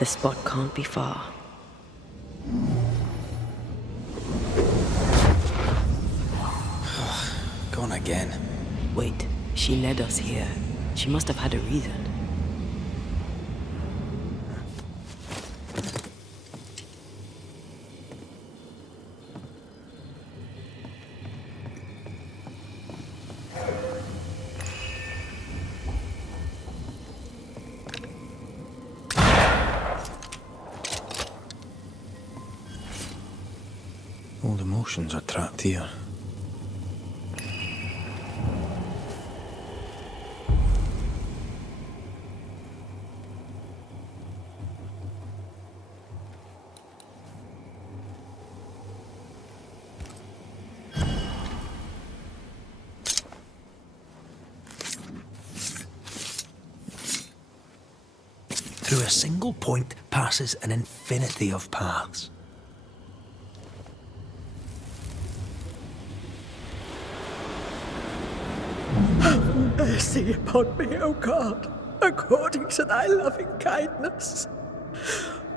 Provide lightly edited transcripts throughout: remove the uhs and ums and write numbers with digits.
The spot can't be far. Gone again. Wait, she led us here. She must have had a reason. All the emotions are trapped here. Through a single point passes an infinity of paths. Have mercy upon me, O God, according to thy loving kindness.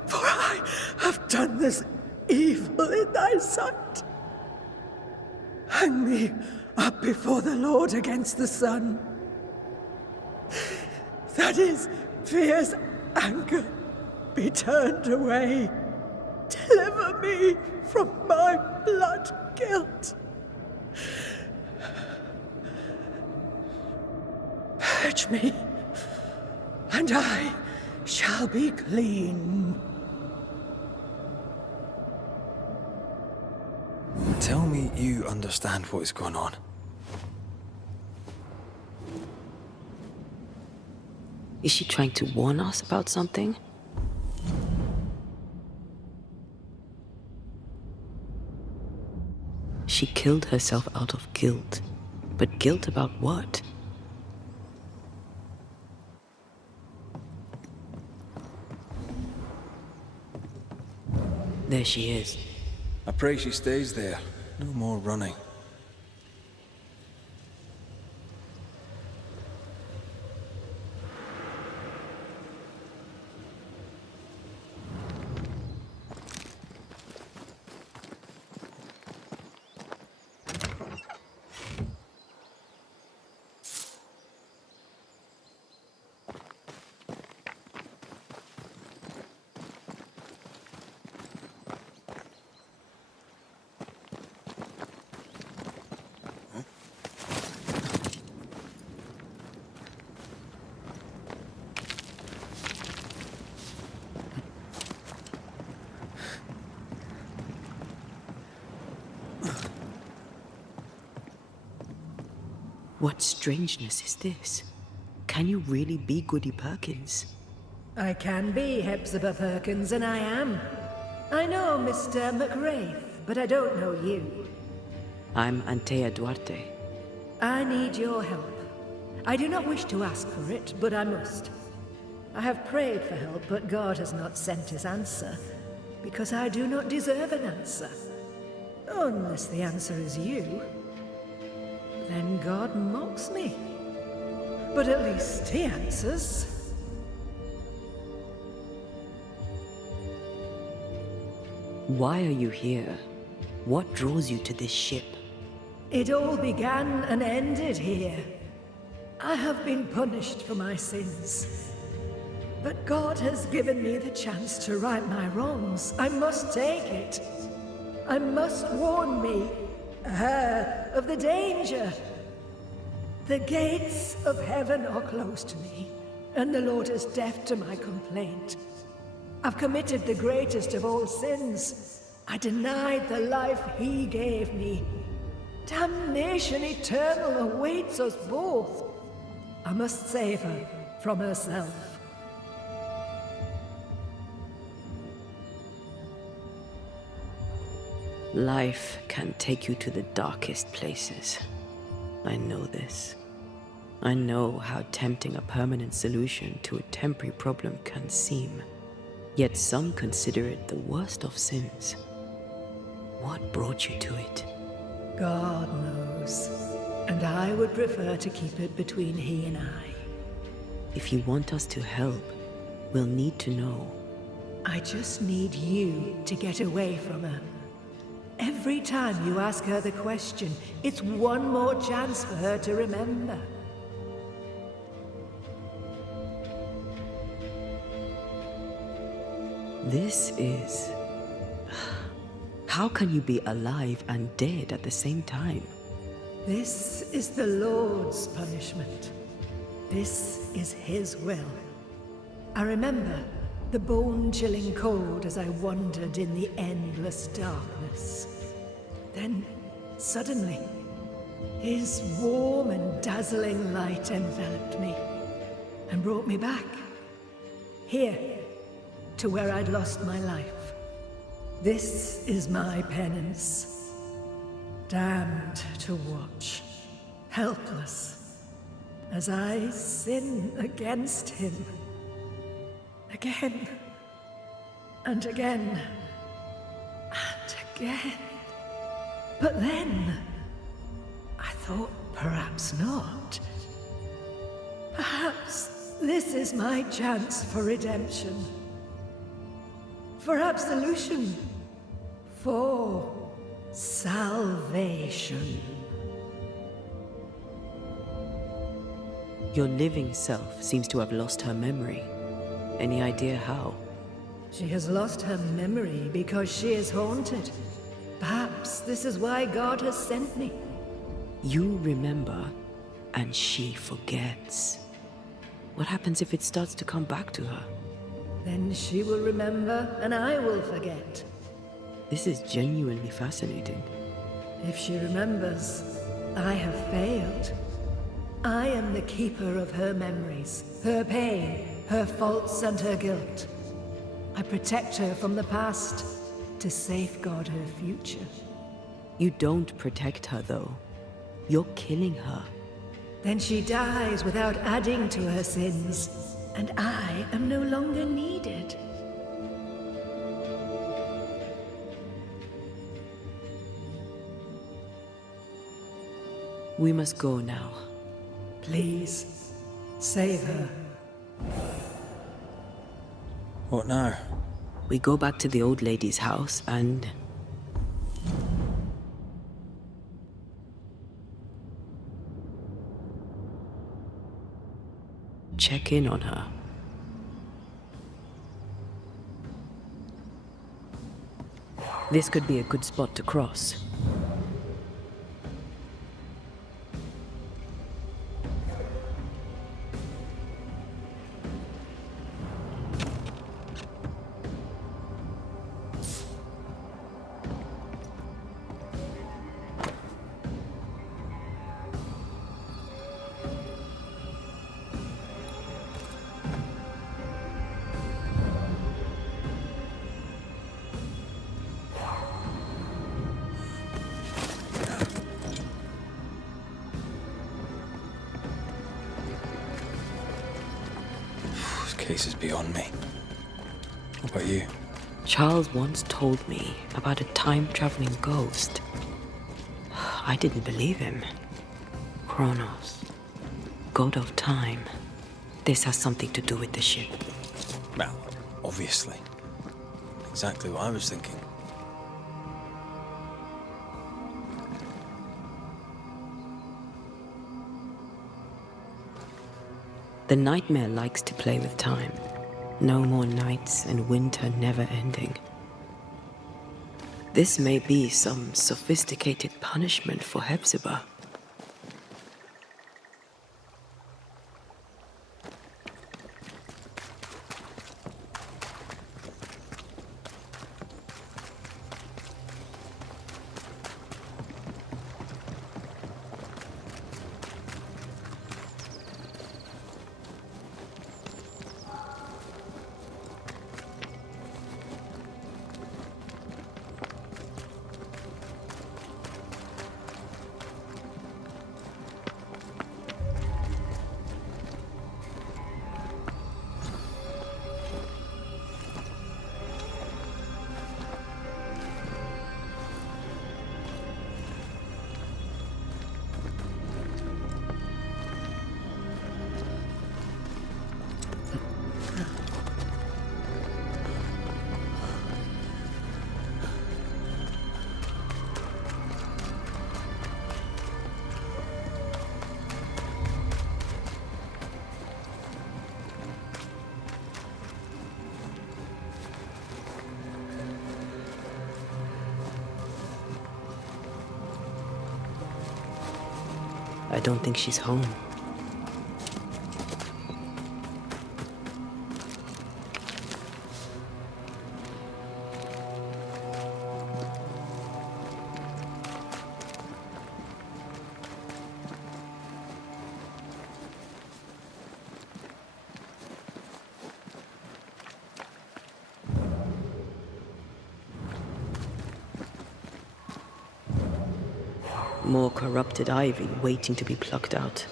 For I have done this evil in thy sight. Hang me up before the Lord against the sun. That his fierce anger be turned away. Deliver me from my blood guilt. Purge me, and I shall be clean. Tell me you understand what is going on. Is she trying to warn us about something? She killed herself out of guilt. But guilt about what? There she is. I pray she stays there. No more running. What strangeness is this? Can you really be Goody Perkins? I can be Hepzibah Perkins, and I am. I know Mr. McWraith, but I don't know you. I'm Antea Duarte. I need your help. I do not wish to ask for it, but I must. I have prayed for help, but God has not sent his answer, because I do not deserve an answer. Unless the answer is you. Then God mocks me. But at least he answers. Why are you here? What draws you to this ship? It all began and ended here. I have been punished for my sins. But God has given me the chance to right my wrongs. I must take it. I must warn me, her, of the danger. The gates of heaven are closed to me, and the Lord is deaf to my complaint. I've committed the greatest of all sins. I denied the life he gave me. Damnation eternal awaits us both. I must save her from herself. Life can take you to the darkest places. I know this. I know how tempting a permanent solution to a temporary problem can seem. Yet some consider it the worst of sins. What brought you to it? God knows. And I would prefer to keep it between he and I. If you want us to help, we'll need to know. I just need you to get away from her. Every time you ask her the question, it's one more chance for her to remember. This is... How can you be alive and dead at the same time? This is the Lord's punishment. This is his will. I remember the bone-chilling cold as I wandered in the endless darkness. Then, suddenly, his warm and dazzling light enveloped me and brought me back. Here, to where I'd lost my life. This is my penance. Damned to watch, helpless, as I sin against him. Again, and again, and again. But then, I thought perhaps not. Perhaps this is my chance for redemption. For absolution. For salvation. Your living self seems to have lost her memory. Any idea how? She has lost her memory because she is haunted. Perhaps this is why God has sent me. You remember, and she forgets. What happens if it starts to come back to her? Then she will remember, and I will forget. This is genuinely fascinating. If she remembers, I have failed. I am the keeper of her memories, her pain, her faults and her guilt. I protect her from the past to safeguard her future. You don't protect her, though. You're killing her. Then she dies without adding to her sins, and I am no longer needed. We must go now. Please, save her. What now? We go back to the old lady's house and... check in on her. This could be a good spot to cross. Case is beyond me. What about you? Charles once told me about a time-traveling ghost. I didn't believe him. Kronos, god of time. This has something to do with the ship. Well, obviously. Exactly what I was thinking. The nightmare likes to play with time. No more nights and winter never ending. This may be some sophisticated punishment for Hepzibah. I don't think she's home. More corrupted ivy waiting to be plucked out.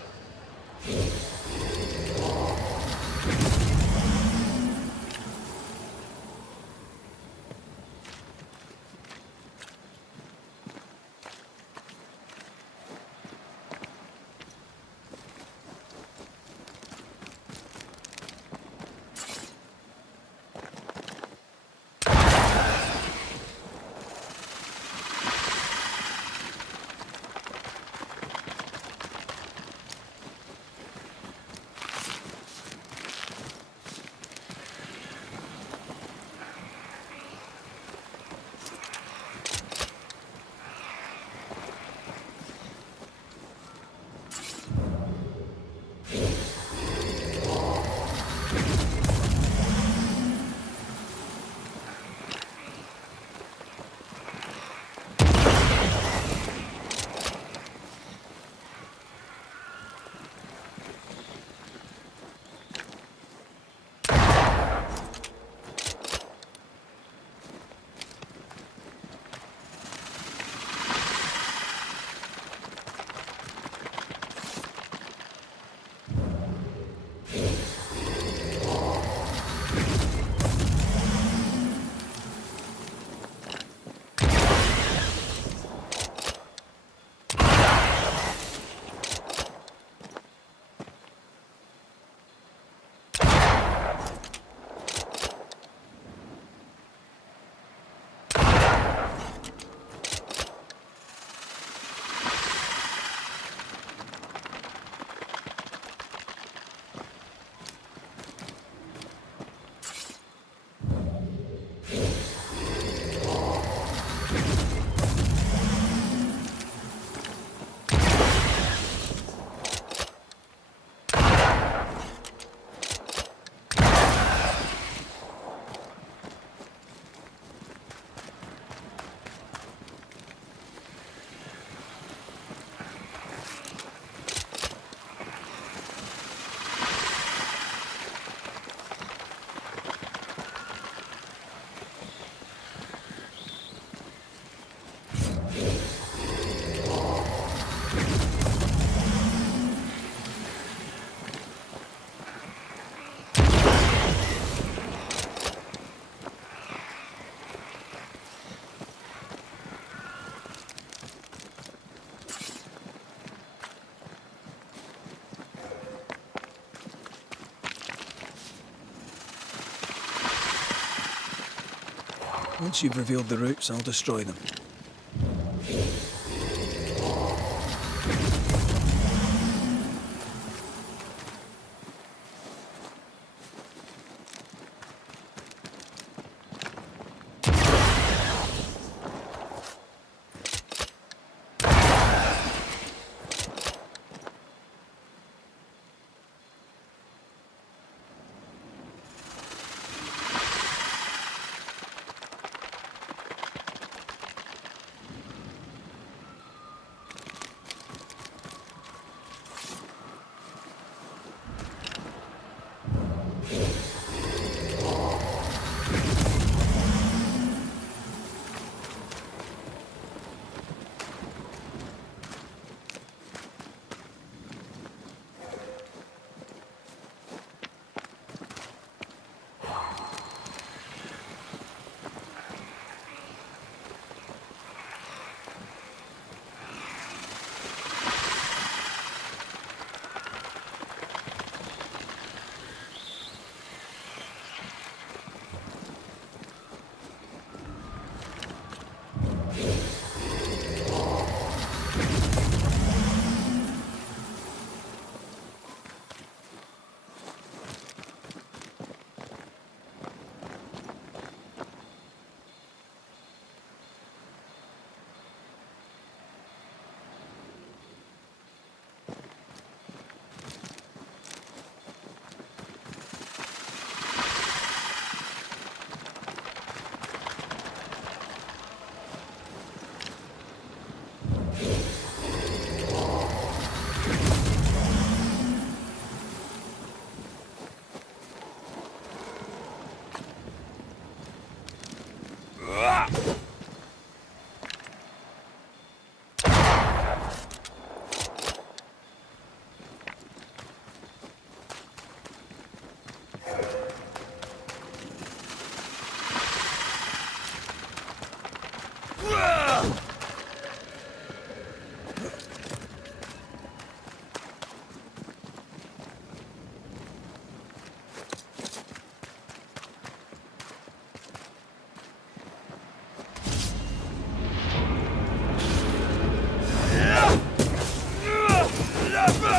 Once you've revealed the roots, I'll destroy them.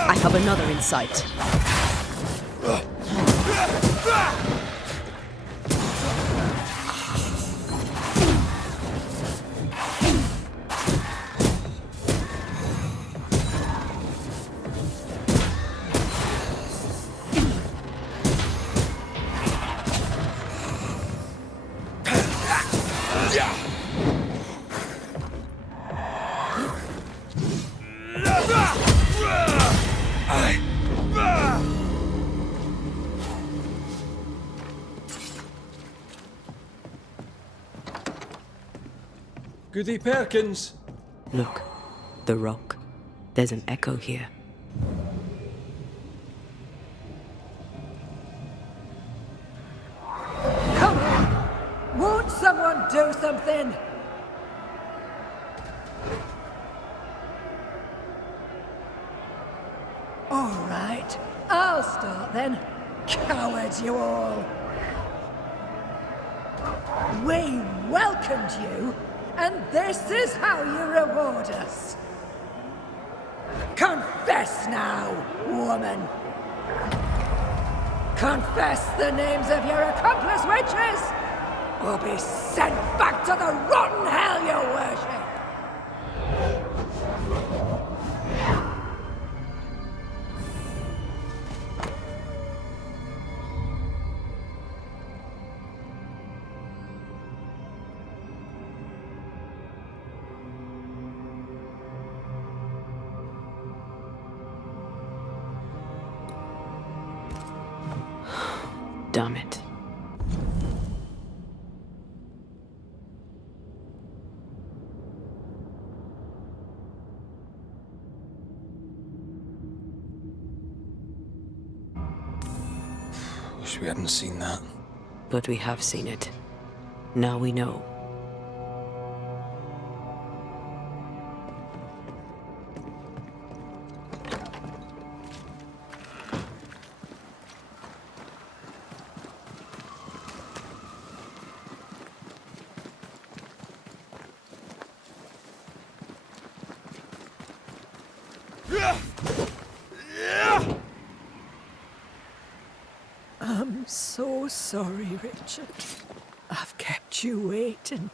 I have another in sight. Goody Perkins! Look, the rock. There's an echo here. Come on! Won't someone do something? All right, I'll start then. Cowards, you all! We welcomed you, and this is how you reward us. Confess now, woman! Confess the names of your accomplice witches, or be sent back to the rotten hell you worship! Damn it. Wish we hadn't seen that. But we have seen it. Now we know. I'm so sorry, Richard. I've kept you waiting,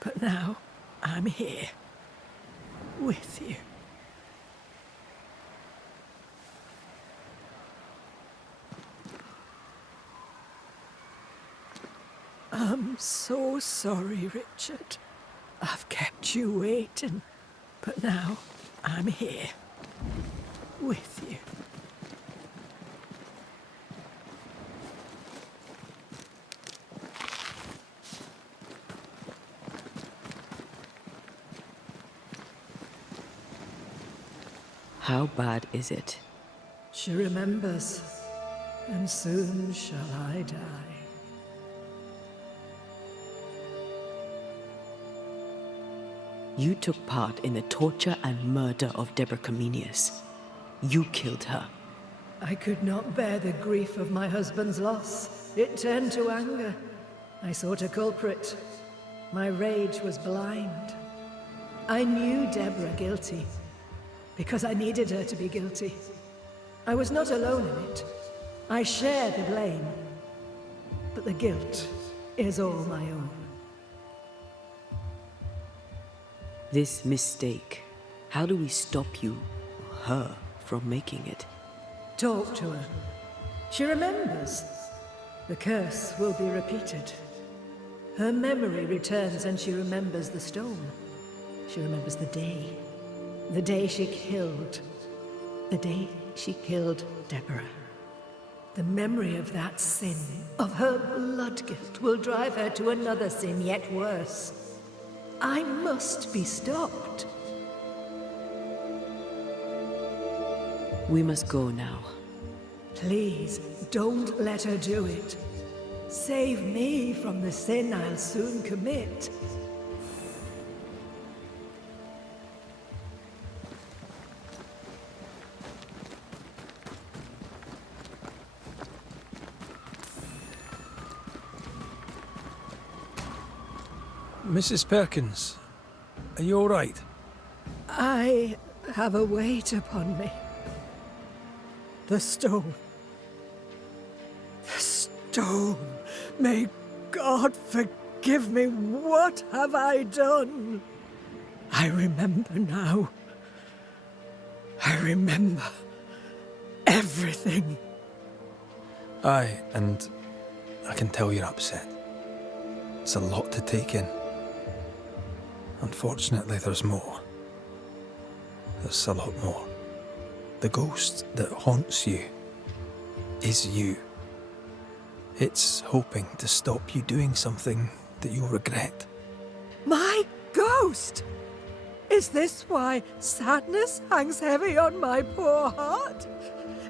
but now I'm here. With you. I'm so sorry, Richard. I've kept you waiting, but now I'm here. With you. How bad is it? She remembers, and soon shall I die. You took part in the torture and murder of Deborah Comenius. You killed her. I could not bear the grief of my husband's loss. It turned to anger. I sought a culprit. My rage was blind. I knew Deborah guilty, because I needed her to be guilty. I was not alone in it. I share the blame, but the guilt is all my own. This mistake, how do we stop you, her, from making it? Talk to her. She remembers. The curse will be repeated. Her memory returns and she remembers the stone. She remembers the day. The day she killed. The day she killed Deborah. The memory of that sin, of her blood guilt, will drive her to another sin yet worse. I must be stopped. We must go now. Please, don't let her do it. Save me from the sin I'll soon commit. Mrs. Perkins, are you all right? I have a weight upon me. The stone. The stone. May God forgive me. What have I done? I remember now. I remember everything. Aye, and I can tell you're upset. It's a lot to take in. Unfortunately, there's more. There's a lot more. The ghost that haunts you is you. It's hoping to stop you doing something that you'll regret. My ghost! Is this why sadness hangs heavy on my poor heart?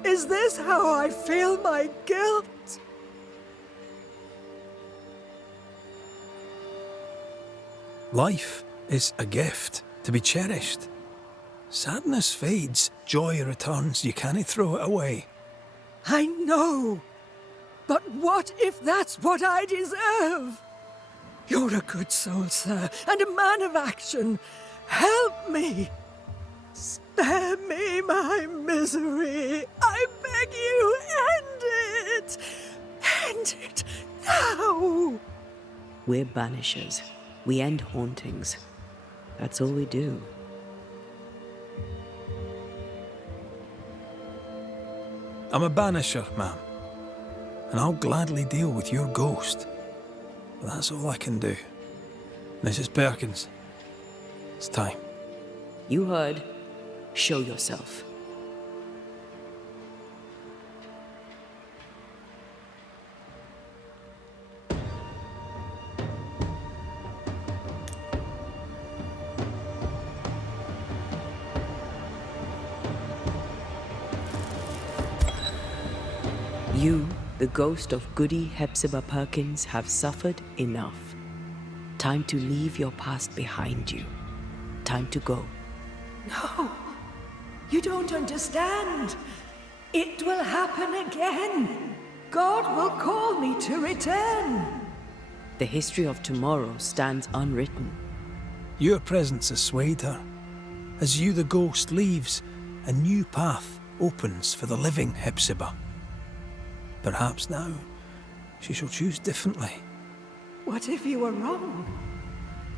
Is this how I feel my guilt? Life is a gift to be cherished. Sadness fades, joy returns, you can't throw it away. I know. But what if that's what I deserve? You're a good soul, sir, and a man of action. Help me. Spare me my misery. I beg you, end it. End it now. We're banishers. We end hauntings. That's all we do. I'm a banisher, ma'am, and I'll gladly deal with your ghost. But that's all I can do. Mrs. Perkins, it's time. You heard. Show yourself. You, the ghost of Goody Hepzibah Perkins, have suffered enough. Time to leave your past behind you. Time to go. No, you don't understand. It will happen again. God will call me to return. The history of tomorrow stands unwritten. Your presence has swayed her. As you, the ghost, leaves, a new path opens for the living Hepzibah. Perhaps now she shall choose differently. What if you were wrong?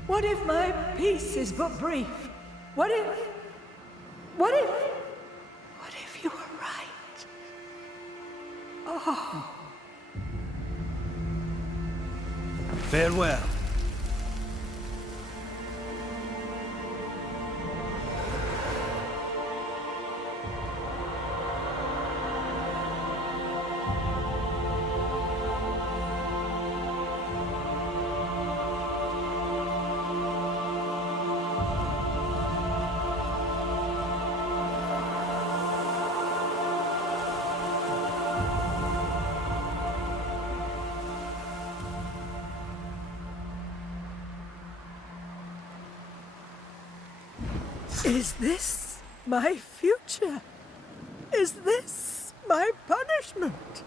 What if my peace is but brief? What if you were right? Oh. Farewell. Is this my future? Is this my punishment?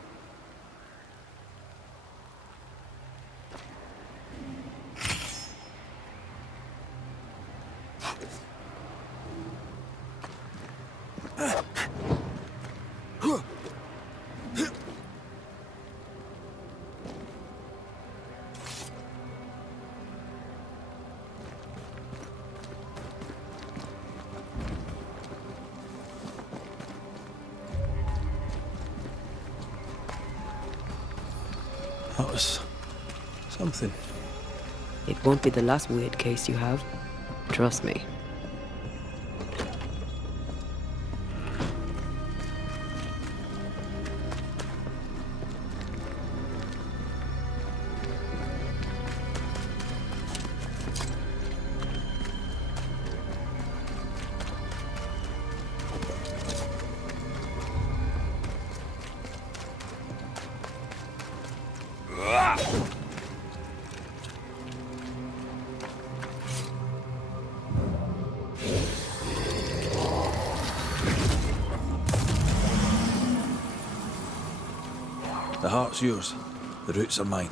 That was something. It won't be the last weird case you have. Trust me. The heart's yours. The roots are mine.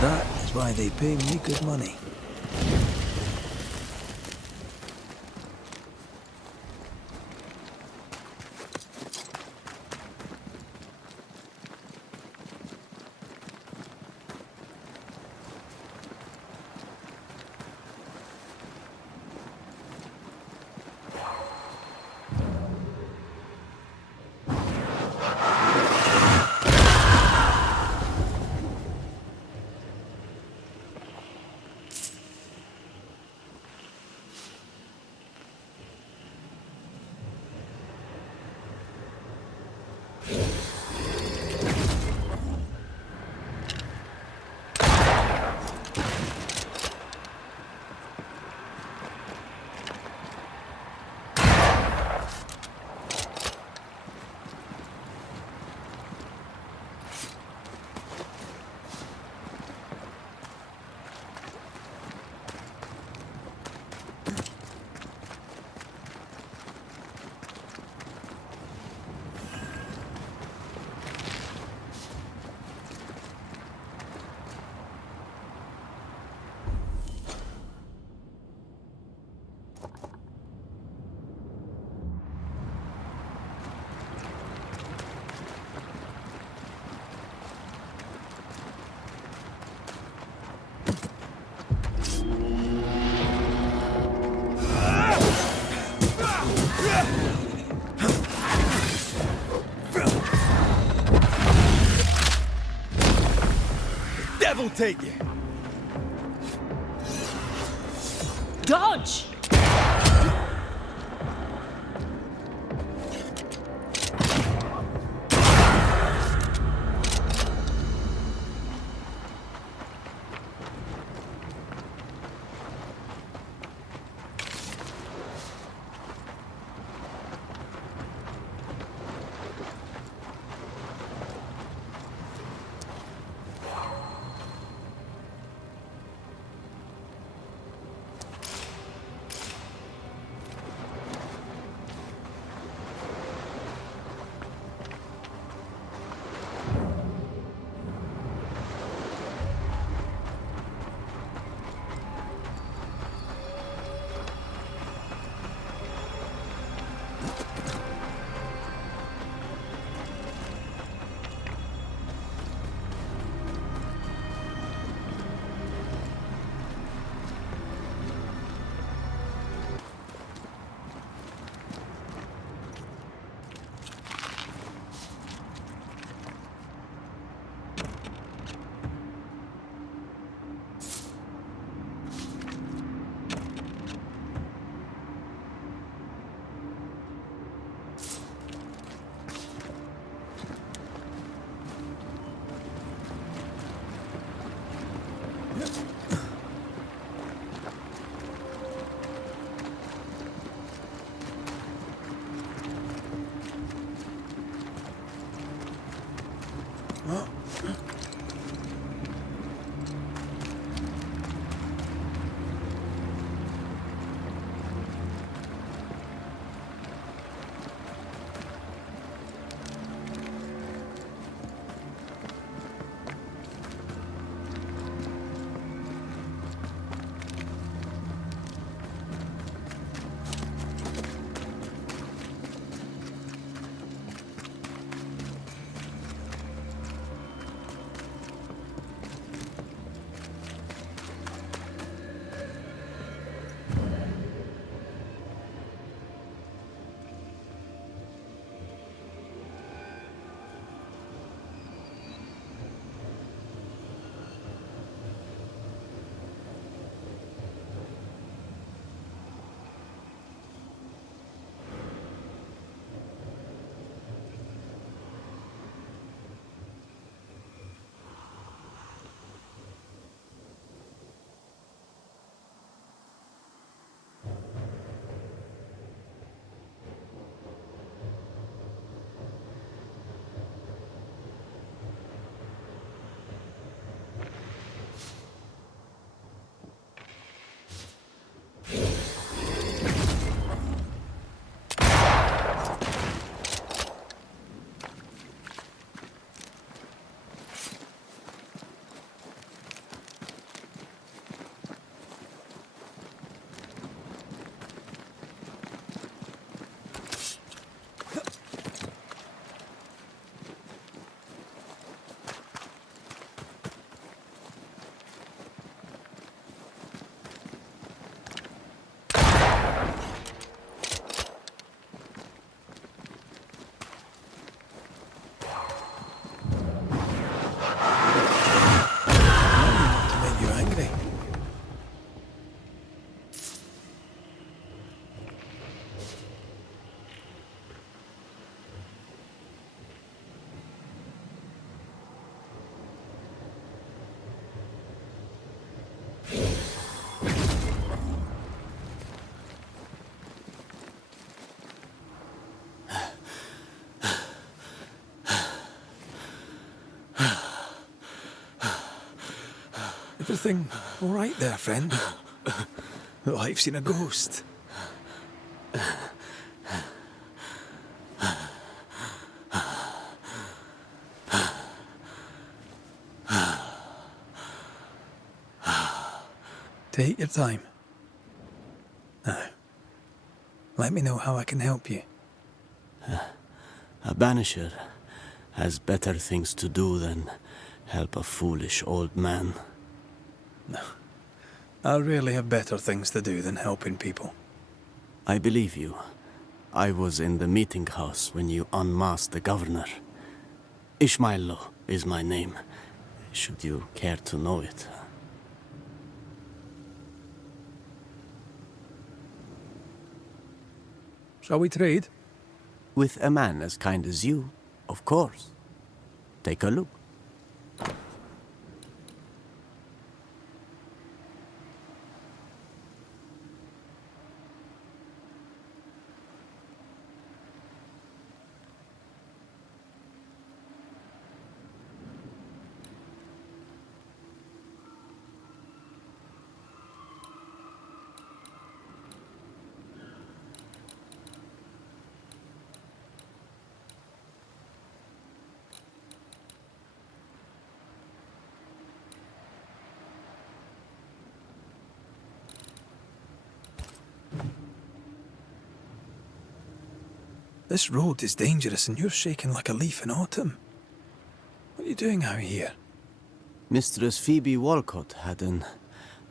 That is why they pay me good money. Devil take you! Dodge! Everything all right there, friend? Look like you've seen a ghost. Take your time. Now, let me know how I can help you. A banisher has better things to do than help a foolish old man. No. I rarely have better things to do than helping people. I believe you. I was in the meeting house when you unmasked the governor. Ishmaello is my name, should you care to know it. Shall we trade? With a man as kind as you, of course. Take a look. This road is dangerous and you're shaking like a leaf in autumn. What are you doing out here? Mistress Phoebe Walcott had an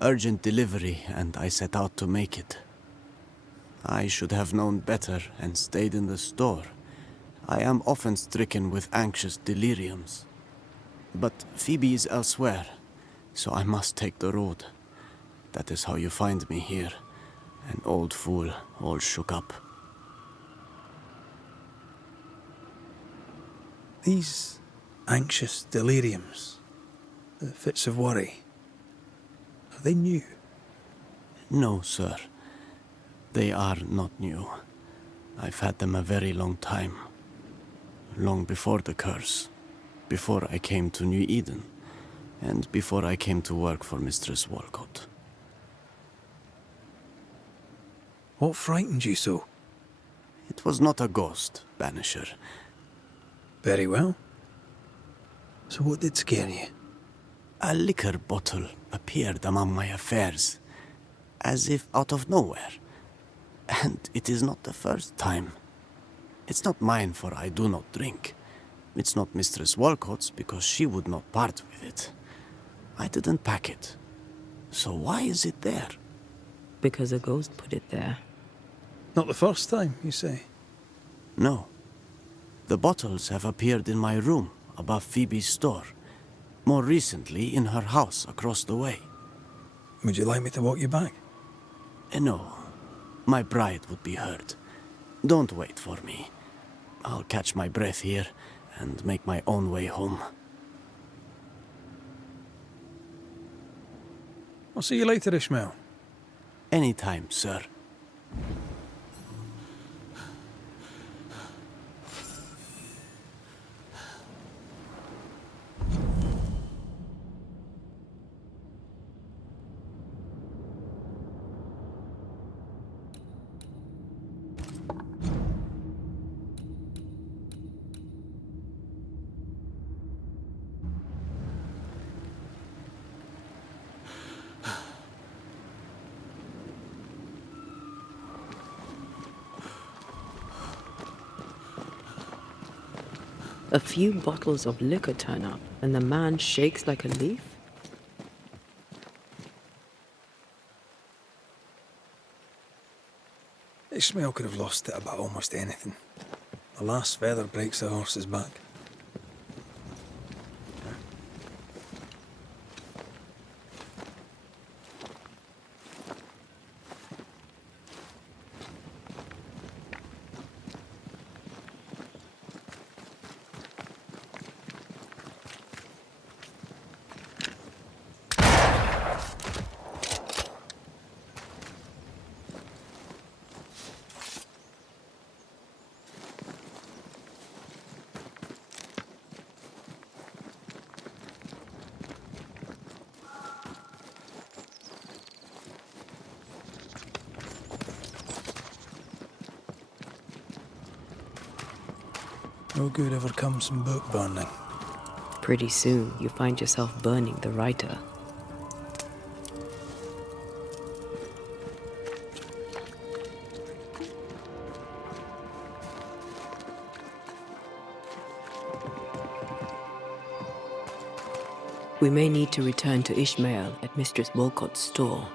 urgent delivery and I set out to make it. I should have known better and stayed in the store. I am often stricken with anxious deliriums. But Phoebe is elsewhere, so I must take the road. That is how you find me here, an old fool, all shook up. These anxious deliriums, the fits of worry, are they new? No, sir. They are not new. I've had them a very long time. Long before the curse. Before I came to New Eden. And before I came to work for Mistress Walcott. What frightened you so? It was not a ghost, Banisher. Very well. So what did scare you? A liquor bottle appeared among my affairs, as if out of nowhere. And it is not the first time. It's not mine, for I do not drink. It's not Mistress Walcott's, because she would not part with it. I didn't pack it. So why is it there? Because a ghost put it there. Not the first time, you say? No. The bottles have appeared in my room, above Phoebe's store. More recently, in her house across the way. Would you like me to walk you back? No. My bride would be hurt. Don't wait for me. I'll catch my breath here and make my own way home. I'll see you later, Ishmael. Anytime, sir. A few bottles of liquor turn up, and the man shakes like a leaf? Ishmael could have lost it about almost anything. The last feather breaks a horse's back. no good ever comes from book burning. Pretty soon, you find yourself burning the writer. We may need to return to Ishmael at Mistress Walcott's store.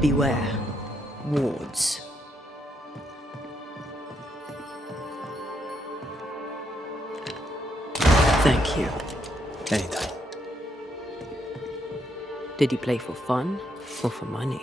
Beware. Wards. Thank you. Anytime. Did he play for fun or for money?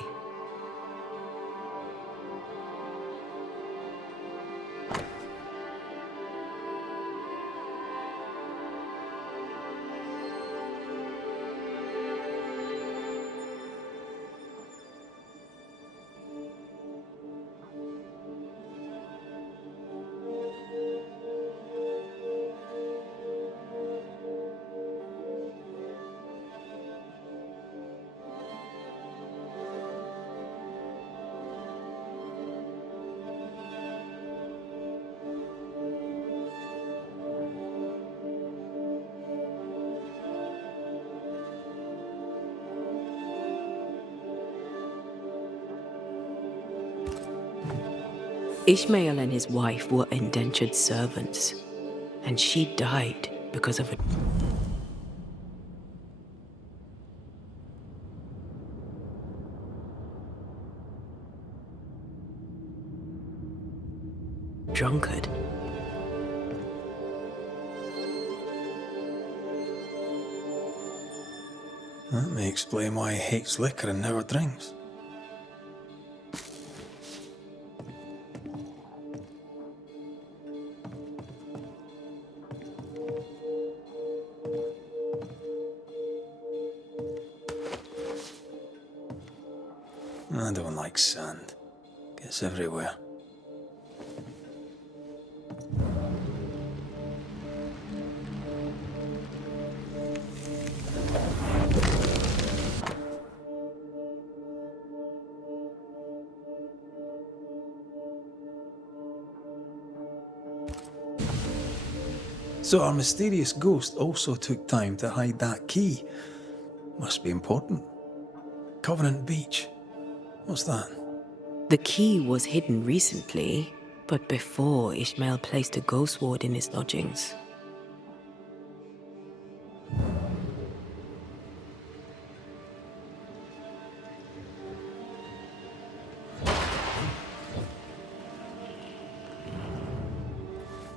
Ishmael and his wife were indentured servants, and she died because of a drunkard. That may explain why he hates liquor and never drinks. I don't like sand. Gets everywhere. So our mysterious ghost also took time to hide that key. Must be important. Covenant Beach. What's that? The key was hidden recently, but before Ishmael placed a ghost ward in his lodgings.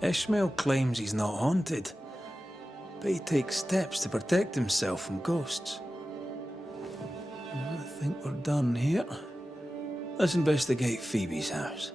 Ishmael claims he's not haunted, but he takes steps to protect himself from ghosts. I think we're done here. Let's investigate Phoebe's house.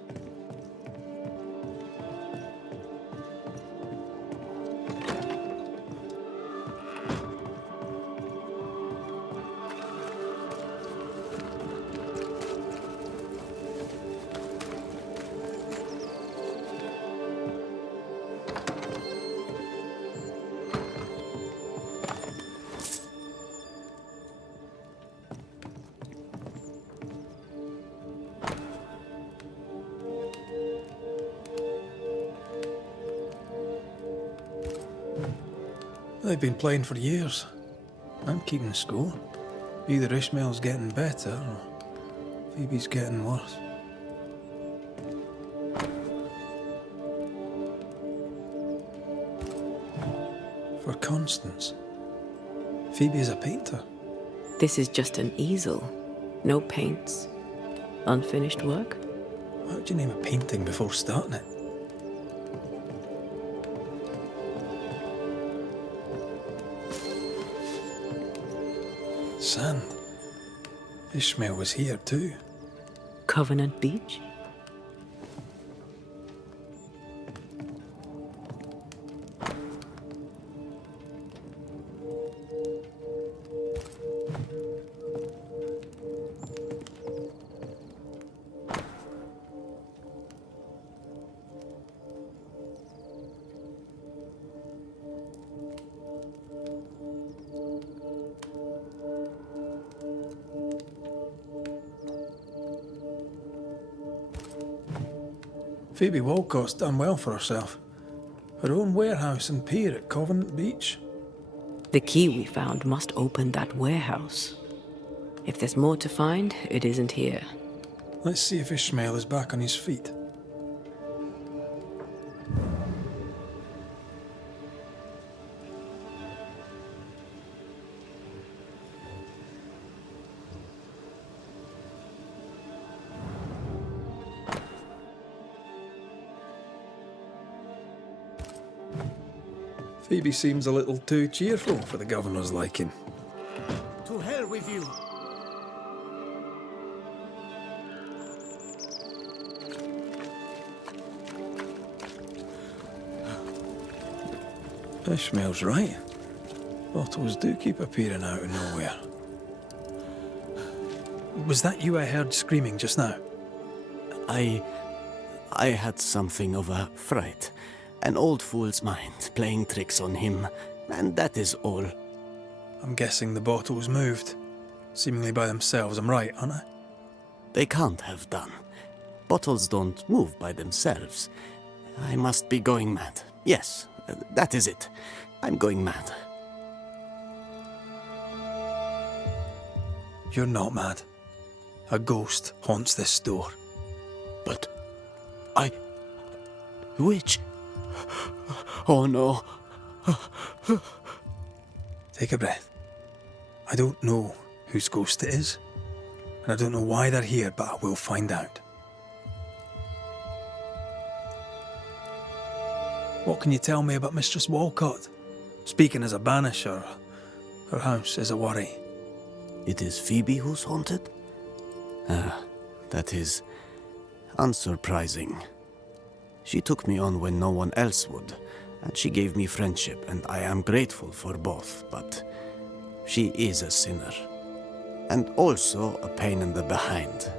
They've been playing for years. I'm keeping score. Either Ishmael's getting better or Phoebe's getting worse. For Constance, Phoebe is a painter. This is just an easel. No paints. Unfinished work? How do you name a painting before starting it? Sand. Ishmael was here too. Covenant Beach? Phoebe Walcott's done well for herself. Her own warehouse and pier at Covenant Beach. The key we found must open that warehouse. If there's more to find, it isn't here. Let's see if Ishmael is back on his feet. Phoebe seems a little too cheerful for the governor's liking. To hell with you! Ishmael's right. Bottles do keep appearing out of nowhere. Was that you I heard screaming just now? I had something of a fright. An old fool's mind playing tricks on him, and that is all. I'm guessing the bottles moved. Seemingly by themselves, I'm right, aren't I? They can't have done. Bottles don't move by themselves. I must be going mad. Yes, that is it. I'm going mad. You're not mad. A ghost haunts this store. But which? Oh no. Take a breath. I don't know whose ghost it is, and I don't know why they're here, but I will find out. What can you tell me about Mistress Walcott? Speaking as a banisher, her house is a worry. It is Phoebe who's haunted? That is unsurprising. She took me on when no one else would, and she gave me friendship, and I am grateful for both, but she is a sinner. And also a pain in the behind.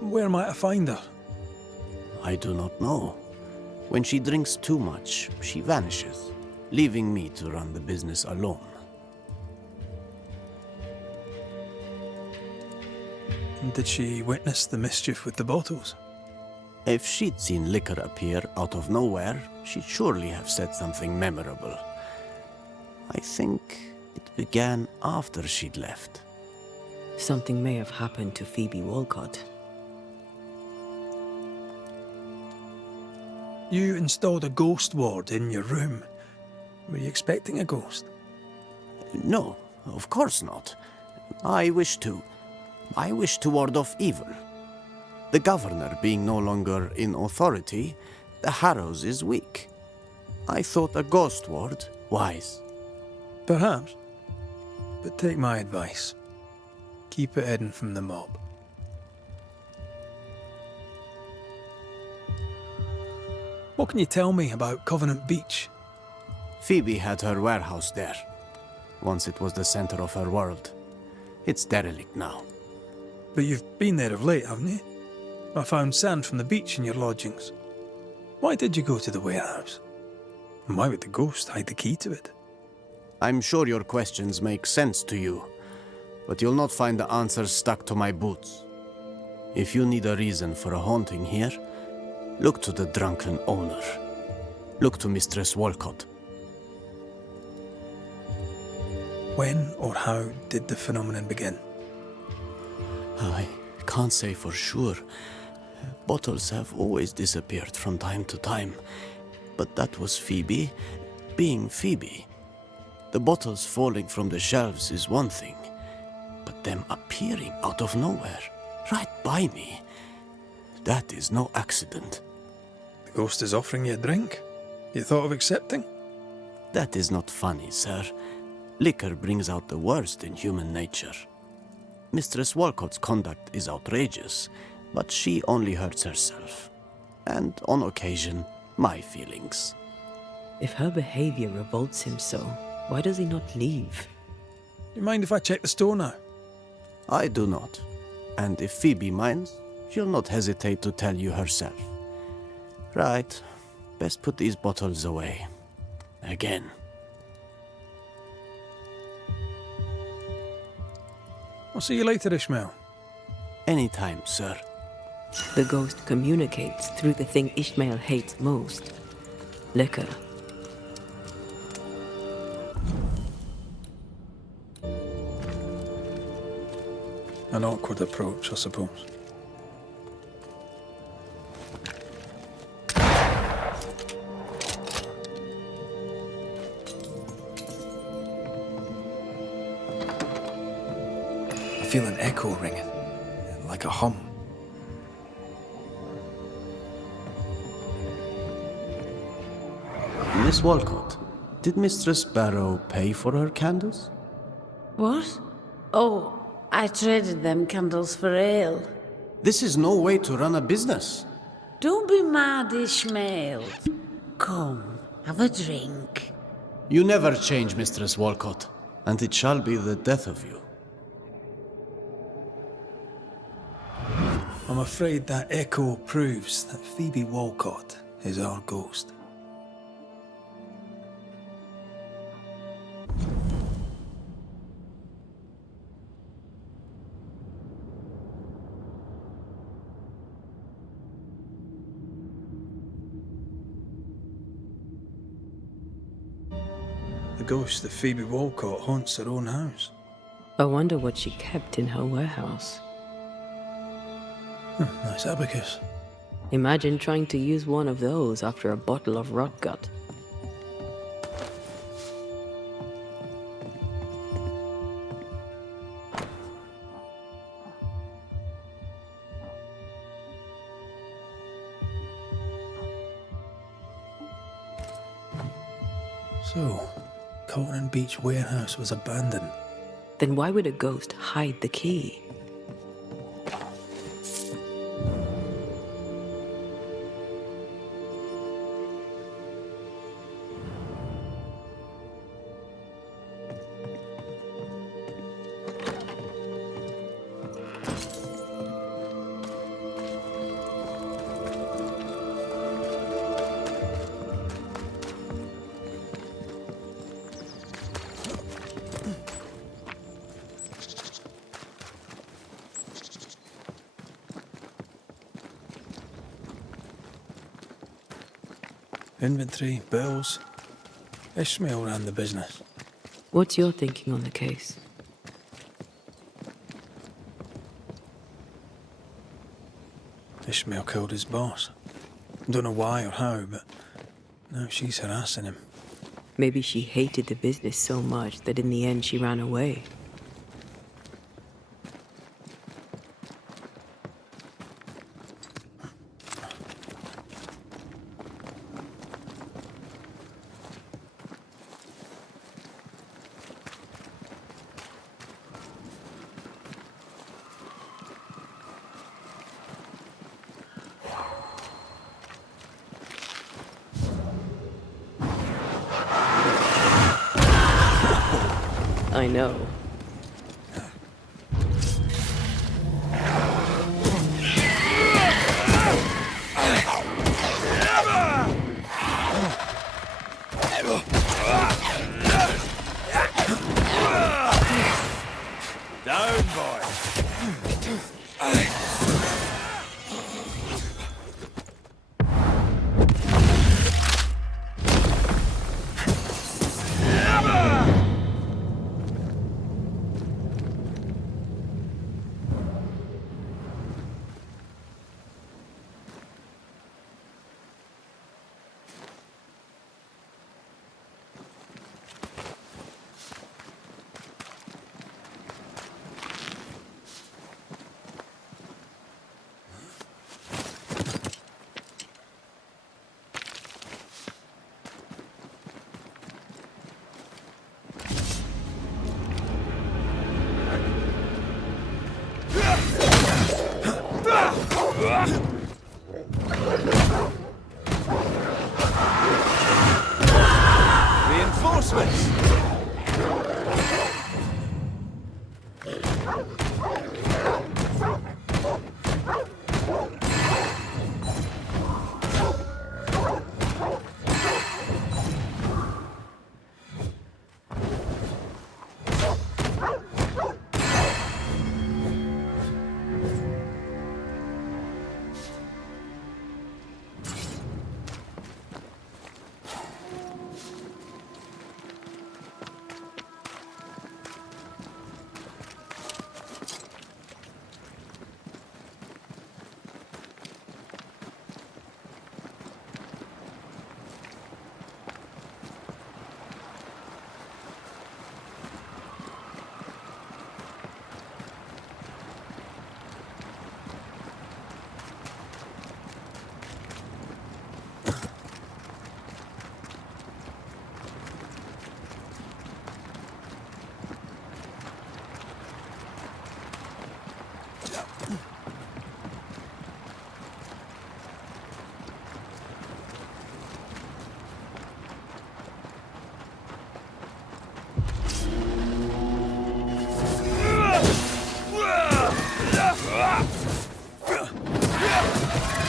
Where might I find her? I do not know. When she drinks too much, she vanishes, leaving me to run the business alone. Did she witness the mischief with the bottles? If she'd seen liquor appear out of nowhere, she'd surely have said something memorable. I think it began after she'd left. Something may have happened to Phoebe Walcott. You installed a ghost ward in your room. Were you expecting a ghost? No, of course not. I wish to ward off evil. The governor being no longer in authority, the Harrows is weak. I thought a ghost ward wise. Perhaps. But take my advice. Keep it hidden from the mob. What can you tell me about Covenant Beach? Phoebe had her warehouse there. Once it was the center of her world. It's derelict now. But you've been there of late, haven't you? I found sand from the beach in your lodgings. Why did you go to the warehouse? And why would the ghost hide the key to it? I'm sure your questions make sense to you, but you'll not find the answers stuck to my boots. If you need a reason for a haunting here, look to the drunken owner. Look to Mistress Walcott. When or how did the phenomenon begin? I can't say for sure. Bottles have always disappeared from time to time. But that was Phoebe being Phoebe. The bottles falling from the shelves is one thing, but them appearing out of nowhere, right by me, that is no accident. The ghost is offering you a drink? You thought of accepting? That is not funny, sir. Liquor brings out the worst in human nature. Mistress Walcott's conduct is outrageous, but she only hurts herself. And, on occasion, my feelings. If her behavior revolts him so, why does he not leave? Do you mind if I check the store now? I do not. And if Phoebe minds, she'll not hesitate to tell you herself. Right. Best put these bottles away. Again. I'll see you later, Ishmael. Anytime, sir. The ghost communicates through the thing Ishmael hates most. Liquor. An awkward approach, I suppose. I feel an echo ringing, like a hum. Miss Walcott, did Mistress Barrow pay for her candles? What? Oh, I traded them candles for ale. This is no way to run a business. Don't be mad, Ishmael. Come, have a drink. You never change, Mistress Walcott, and it shall be the death of you. I'm afraid that echo proves that Phoebe Walcott is our ghost. The ghost of Phoebe Walcott haunts her own house. I wonder what she kept in her warehouse. Nice abacus. Imagine trying to use one of those after a bottle of rot gut. So, Cotton Beach warehouse was abandoned. Then why would a ghost hide the key? Inventory, bills. Ishmael ran the business. What's your thinking on the case? Ishmael killed his boss. Don't know why or how, but now she's harassing him. Maybe she hated the business so much that in the end she ran away. I know. Down, boy. Reinforcements!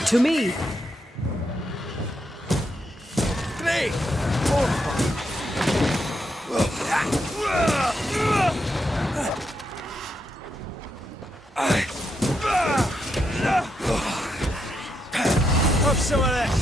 To me! Have some of this!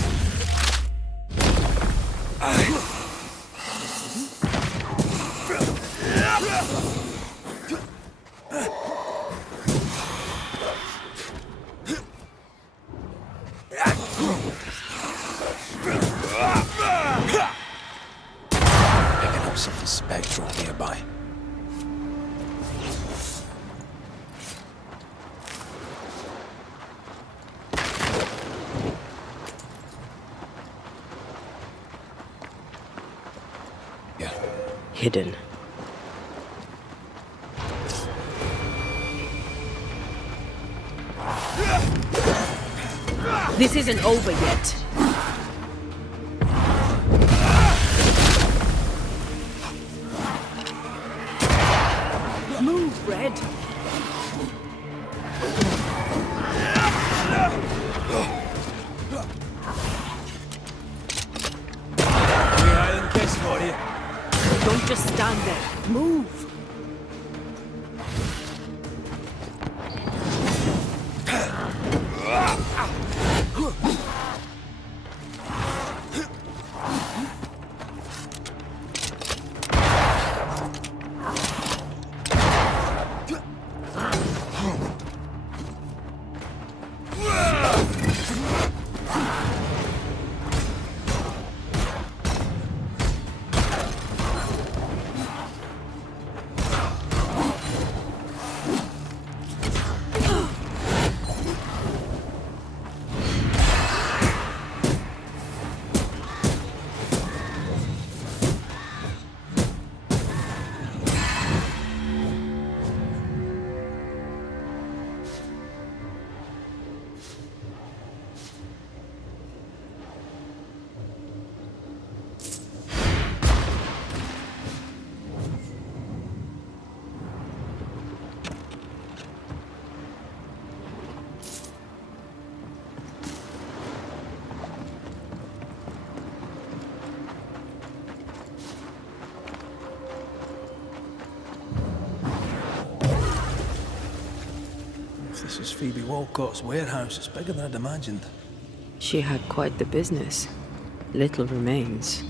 Picking up something spectral nearby. Yeah. Hidden. This isn't over yet. Move, Red. Three Highland kiss for you. Don't just stand there. Move. This is Phoebe Walcott's warehouse. It's bigger than I'd imagined. She had quite the business. Little remains.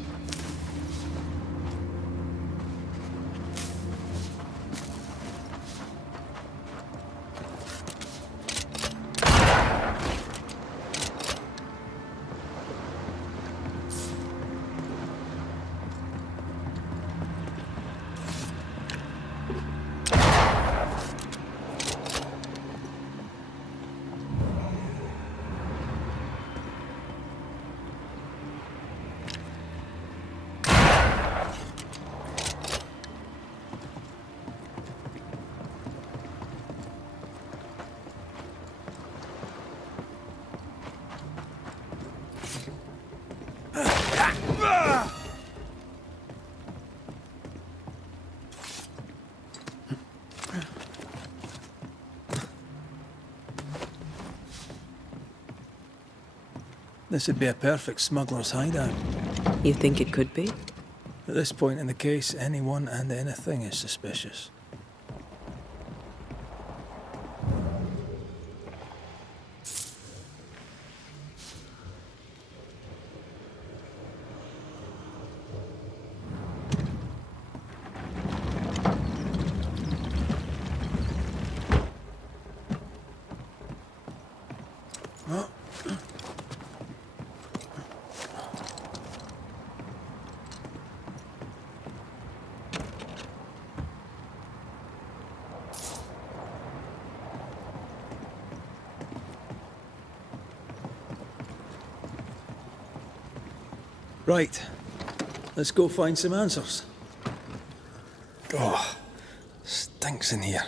This would be a perfect smuggler's hideout. You think it could be? At this point in the case, anyone and anything is suspicious. Right, let's go find some answers. Oh, stinks in here.